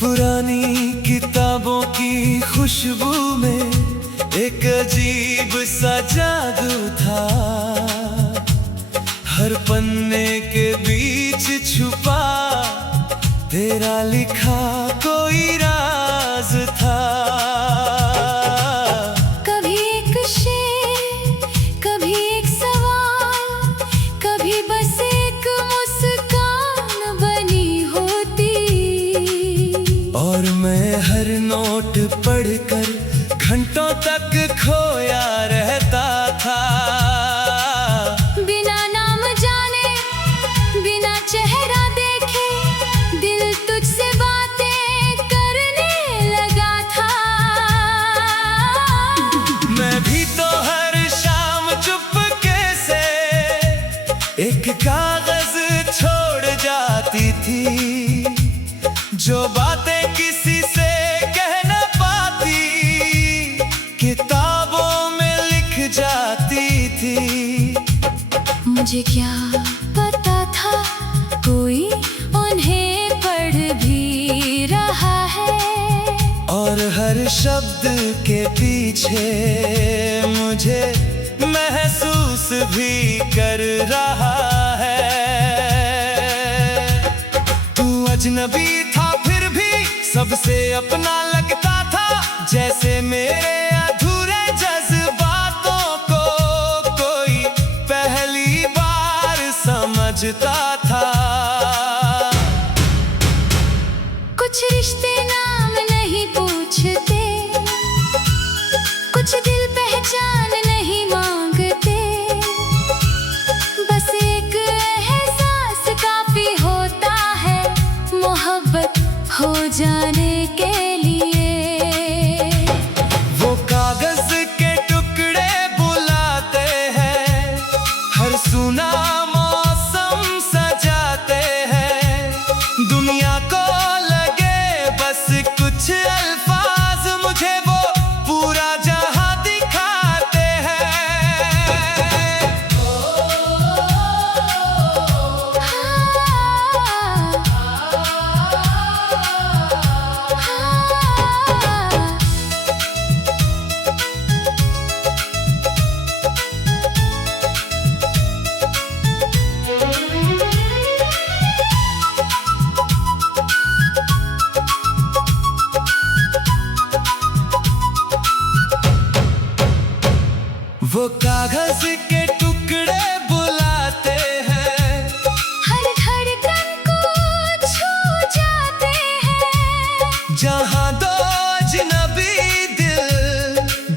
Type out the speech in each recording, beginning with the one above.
पुरानी किताबों की खुशबू में एक अजीब सा जादू था। हर पन्ने के बीच छुपा तेरा लिखा कोई राज था। कभी एक शेर, कभी एक सवाल, कभी बस एक मुस्कान बनी होती। और मैं हर नोट पढ़कर घंटों तक खोया रहता था। बिना नाम जाने, बिना चेहरा देखे, दिल तुझसे बातें करने लगा था। मैं भी तो हर शाम चुपके से एक कागज छोड़ जाती थी, जो बातें किसी से कह न पाती किताबों में लिख जाती थी। मुझे क्या पता था कोई उन्हें पढ़ भी रहा है, और हर शब्द के पीछे मुझे महसूस भी कर रहा है। तू अजनबी था फिर भी सबसे अपना लगता था, जैसे मेरे अधूरे जज्बातों को कोई पहली बार समझता था। कुछ रिश्ते नाम नहीं पूछते, कुछ दिल पहचान नहीं मांगते, बस एक एहसास काफी होता है मोहब्बत हो जाने के लिए। वो कागज के टुकड़े बुलाते हैं, हर सुना मौसम सजाते हैं। दुनिया को लगे बस कुछ अल्फाज, मुझे वो पूरा जहां दिखाते हैं। वो कागज के टुकड़े बुलाते हैं, हर धड़कन को छू जाते हैं। जहां दो अजनबी दिल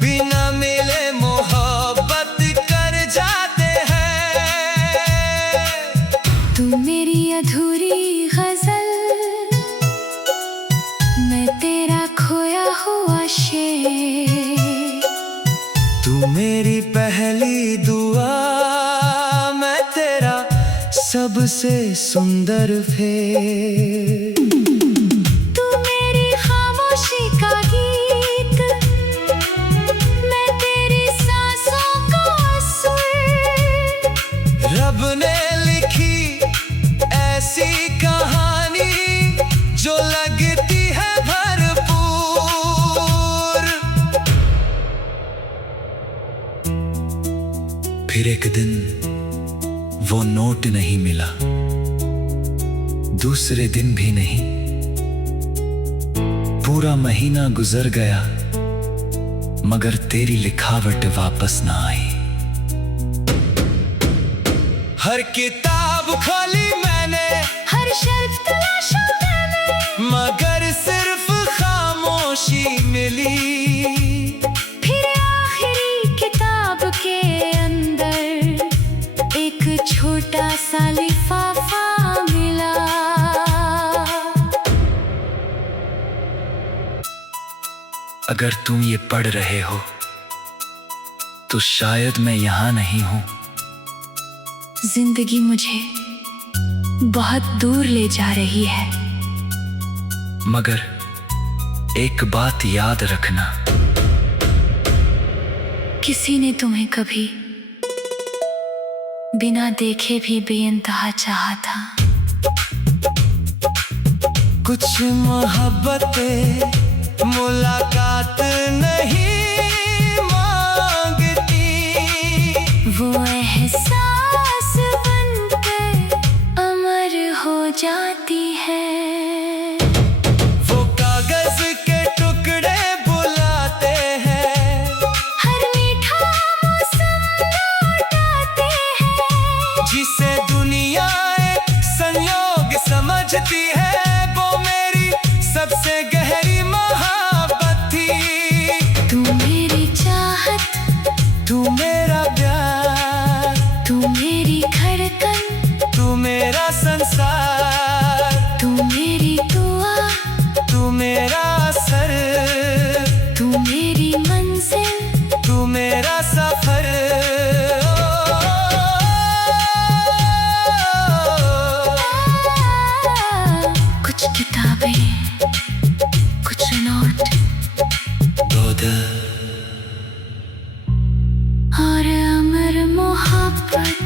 बिना मिले मोहब्बत कर जाते हैं। तू मेरी अधूरी गजल, मैं तेरा खोया हुआ शेर। तू मेरी पहली दुआ, मैं तेरा सबसे सुंदर फेर। तू मेरी खामोशी का गीत, मैं तेरी सांसों का सुर। रब ने लिखी ऐसी कहानी जो लगती है भरपूर। फिर एक दिन वो नोट नहीं मिला, दूसरे दिन भी नहीं। पूरा महीना गुजर गया मगर तेरी लिखावट वापस ना आई। हर किताब खोली मैंने, हर शेल्फ तलाशा मैंने, मगर सिर्फ खामोशी मिली। फिर आखिरी किताब के अंदर एक छोटा सा लिफाफा मिला। अगर तुम ये पढ़ रहे हो तो शायद मैं यहाँ नहीं हूँ। जिंदगी मुझे बहुत दूर ले जा रही है। मगर एक बात याद रखना, किसी ने तुम्हें कभी बिना देखे भी बेइंतहा चाहा था। कुछ मोहब्बतें मुलाकात नहीं मांगती, वो एहसास बनकर अमर हो जाती है। वो कागज के टुकड़े बुलाते हैं, हर मीठा मौसम लौटाते हैं। जिसे दुनिया एक संयोग समझती है, वो मेरी सबसे गहरी मोहब्बत थी। तू मेरी चाहत, तू मेरा प्यार, तू मेरी धड़कन, तू मेरा संसार, तू मेरी दुआ, तू मेरा सर, तू मेरी मंजिल, तू मेरा सफर। कुछ किताबें, कुछ नोट दो दिल और अमर मोहब्बत।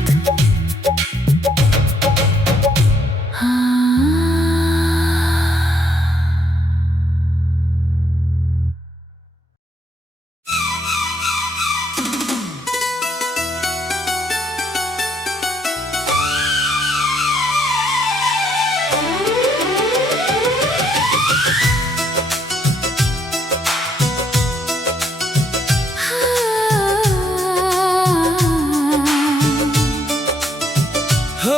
हो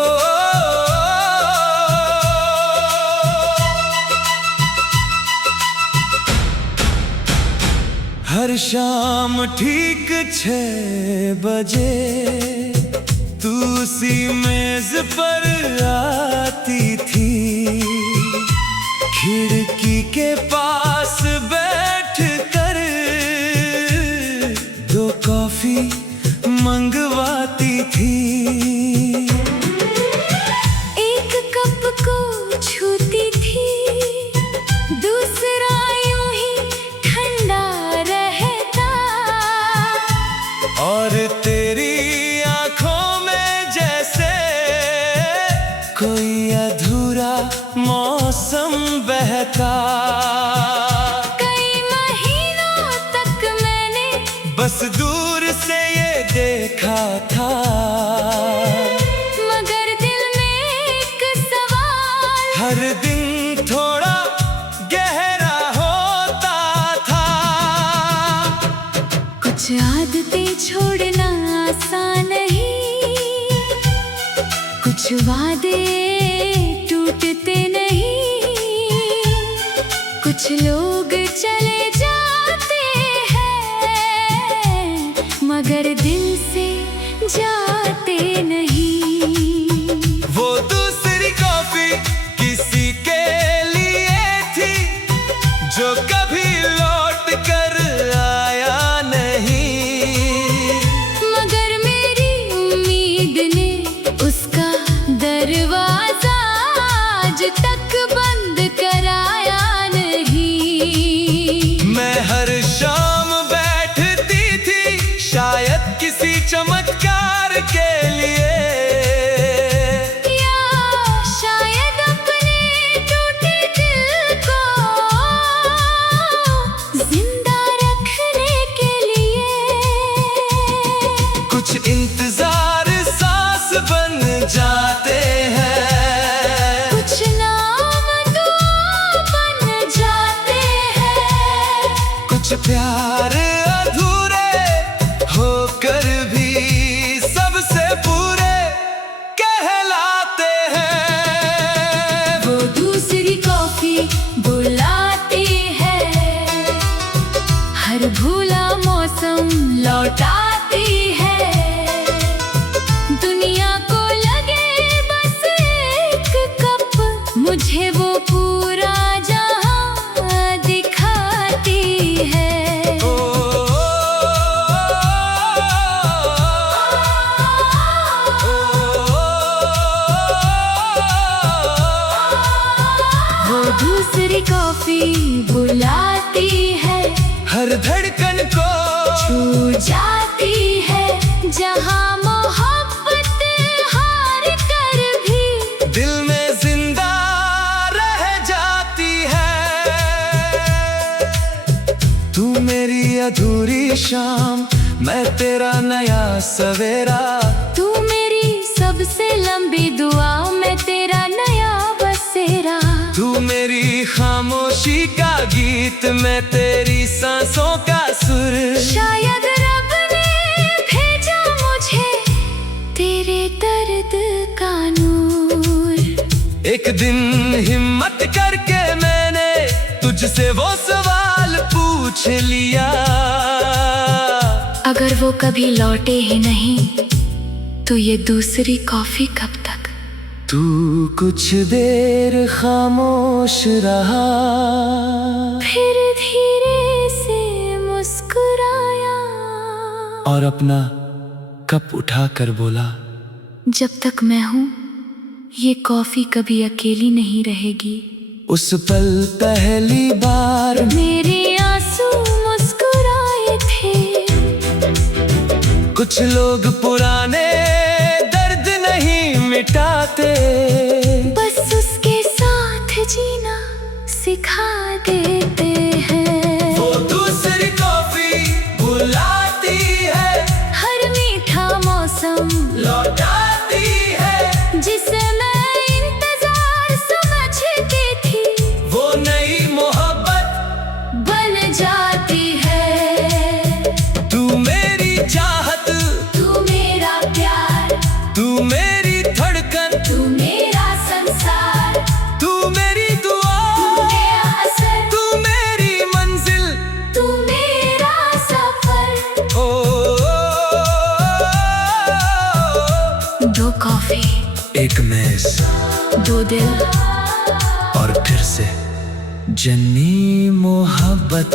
हर शाम ठीक 6 बजे तू उसी मेज पर आती थी, खिड़की के पास बैठ कर 2 कॉफी मंगवाती थी। एक कप को छूती थी, दूसरा यूं ही ठंडा रहता। और तेरी आंखों में जैसे कोई अधूरा मौसम बहता। कई महीनों तक मैंने बस दूर से ये देखा था, मगर दिल में एक सवाल हर दिन थोड़ा गहरा होता था। कुछ आदतें छोड़ना आसान नहीं, कुछ वादे टूटते नहीं, कुछ लोग चले जाते हैं मगर दिल से जाते नहीं। वो दूसरी कॉफी किसी के लिए थी, जो कभी लौट कर आया नहीं। मगर मेरी उम्मीद ने उसका दरवाजा आज तक बंद कराया नहीं। मैं हर शाम बैठती थी, शायद किसी चमत्कार के लिए, या शायद अपने टूटे दिल को जिंदा रखने के लिए। कुछ इंतजार सांस बन जाते हैं, कुछ नाम दुआ बन जाते हैं, कुछ प्यार अधूरे होकर भी सबसे पूरे कहलाते हैं। वो दूसरी कॉफी बुलाती है, हर भूला मौसम लौटाती है। दुनिया को लगे बस एक कप, मुझे वो पूरा जहां दिखाती है। ओ, ओ, ओ, ओ, दूसरी कॉफी बुलाती है, हर धड़कन को छू जाती है। जहाँ मोहब्बत हार कर भी दिल में जिंदा रह जाती है। तू मेरी अधूरी शाम, मैं तेरा नया सवेरा। तू मेरी सबसे लंबी दुआ, मैं तेरा नया बसेरा। तू मेरी खामोशी का गीत, मैं तेरी सांसों का सुर। शायद रब ने भेजा मुझे तेरे दर्द का नूर। एक दिन हिम्मत करके मैंने तुझसे वो सवाल पूछ लिया। अगर वो कभी लौटे ही नहीं तो ये दूसरी कॉफी कब तक? तू कुछ देर खामोश रहा, फिर धीरे से मुस्कुराया और अपना कप उठाकर बोला, जब तक मैं हूँ ये कॉफी कभी अकेली नहीं रहेगी। उस पल पहली बार मेरे आंसू मुस्कुराए थे। कुछ लोग पुराने दर्द नहीं मिटाते, बस उसके साथ जीना सिखा देते हैं। वो दूसरी कॉफी बुलाती है, हर मीठा मौसम लौटाती है। जिसे मैं इंतजार समझती थी, वो नई मोहब्बत बन जाती है। तू मेरी चाहत, तू मेरा प्यार, तू मेरी धड़कन, तू मेरा संसार। तू मेरी दुआ, तू मेरा असर, तू मेरी मंजिल, तू मेरा सफर। ओ, दो कॉफी, एक मेज दो दिल, और फिर से जन्नी मोहब्बत।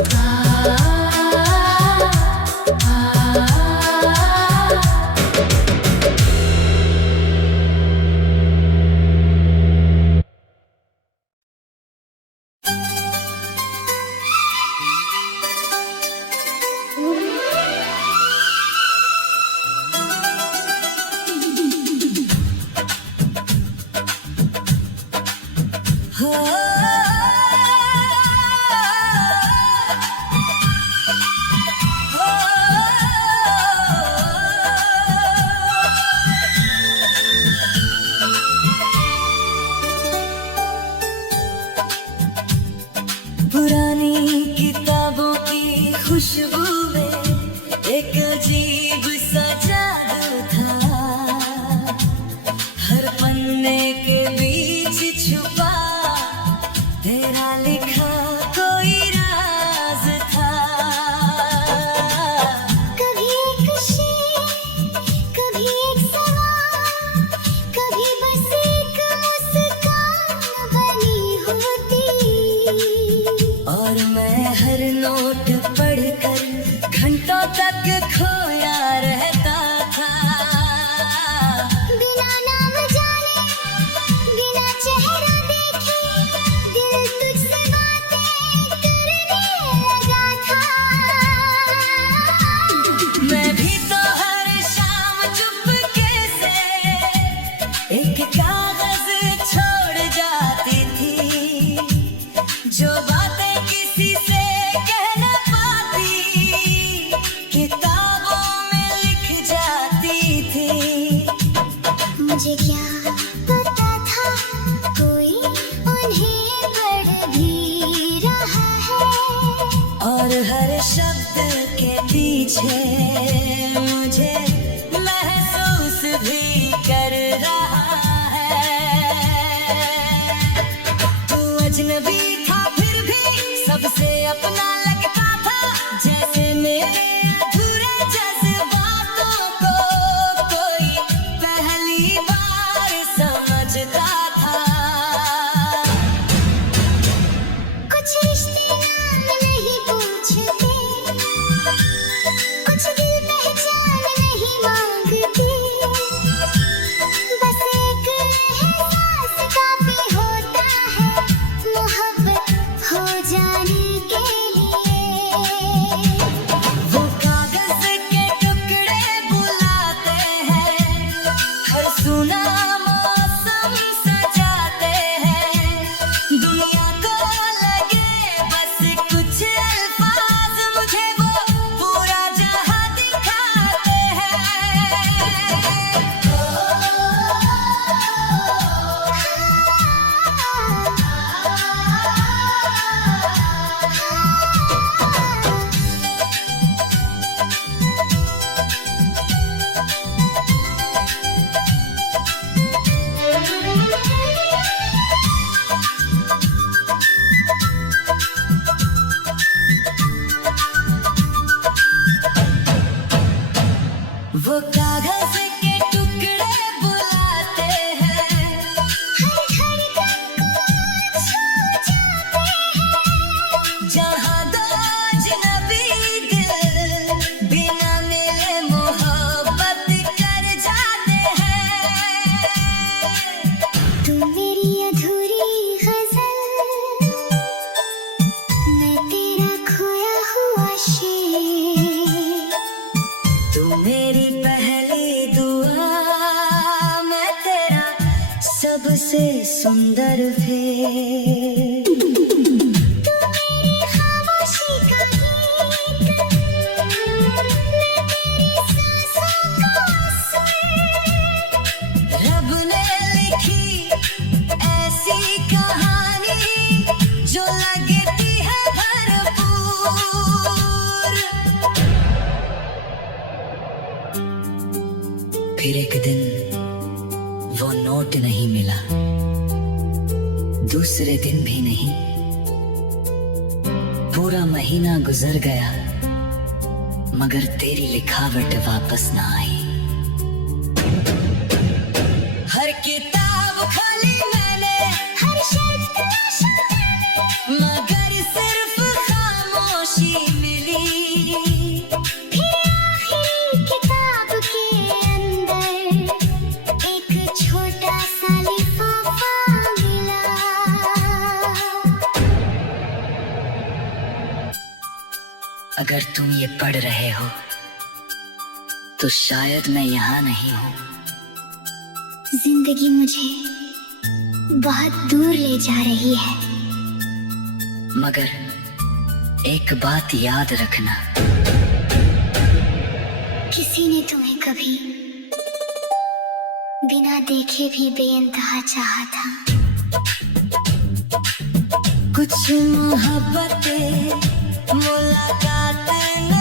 पुरानी किताबों की खुशबू में एक अजीब सा जादू था। हर पन्ने के बीच छुपा तेरा लिखा कोई राज था। कभी एक शेर, कभी एक सवाल, कभी बस एक मुस्कान बनी होती। और मैं हर नोट पढ़कर घंटों तक खोया रहता था। बिना नाम जाने, बिना चेहरा देखे, दिल तुझसे बातें करने लगा था। मैं भी तो हर शाम चुपके से एक कागज छोड़ जाती थी, जो बातें किसी से कह न पाती किताबों में लिख जाती थी। मुझे क्या पता था कोई उन्हें पढ़ भी रहा है। और हर शब्द के पीछे मुझे महसूस भी कर रहा है। तू अजनबी था फिर भी सबसे अपना लगता था, जैसे मेरे अधूरे जज्बातों को कोई पहली बार समझता था। कुछ रिश्ते नाम नहीं पूछते, कुछ दिल पहचान नहीं मांगते। बस एक एहसास काफी होता है, मोहब्बत सुंदर थे। तू मेरी खामोशी का गीत, मैं तेरी सांसों का सुर। रब ने लिखी ऐसी कहानी जो लगती है भरपूर। फिर एक दिन वो नोट नहीं मिला, दूसरे दिन भी नहीं, पूरा महीना गुजर गया, मगर तेरी लिखावट वापस ना आई। हर किताब खोली मैंने, हर शर्त तलाशा मैंने, मगर सिर्फ खामोशी मिली। फिर आखिरी किताब के अंदर एक छोटा सा लिफाफा मिला। अगर तुम ये पढ़ रहे हो तो शायद मैं यहाँ नहीं हूँ। जिंदगी मुझे बहुत दूर ले जा रही है, मगर एक बात याद रखना, किसी ने तुम्हें कभी बिना देखे भी बेइंतहा चाहा था। कुछ मोहब्बतें मुलाकातें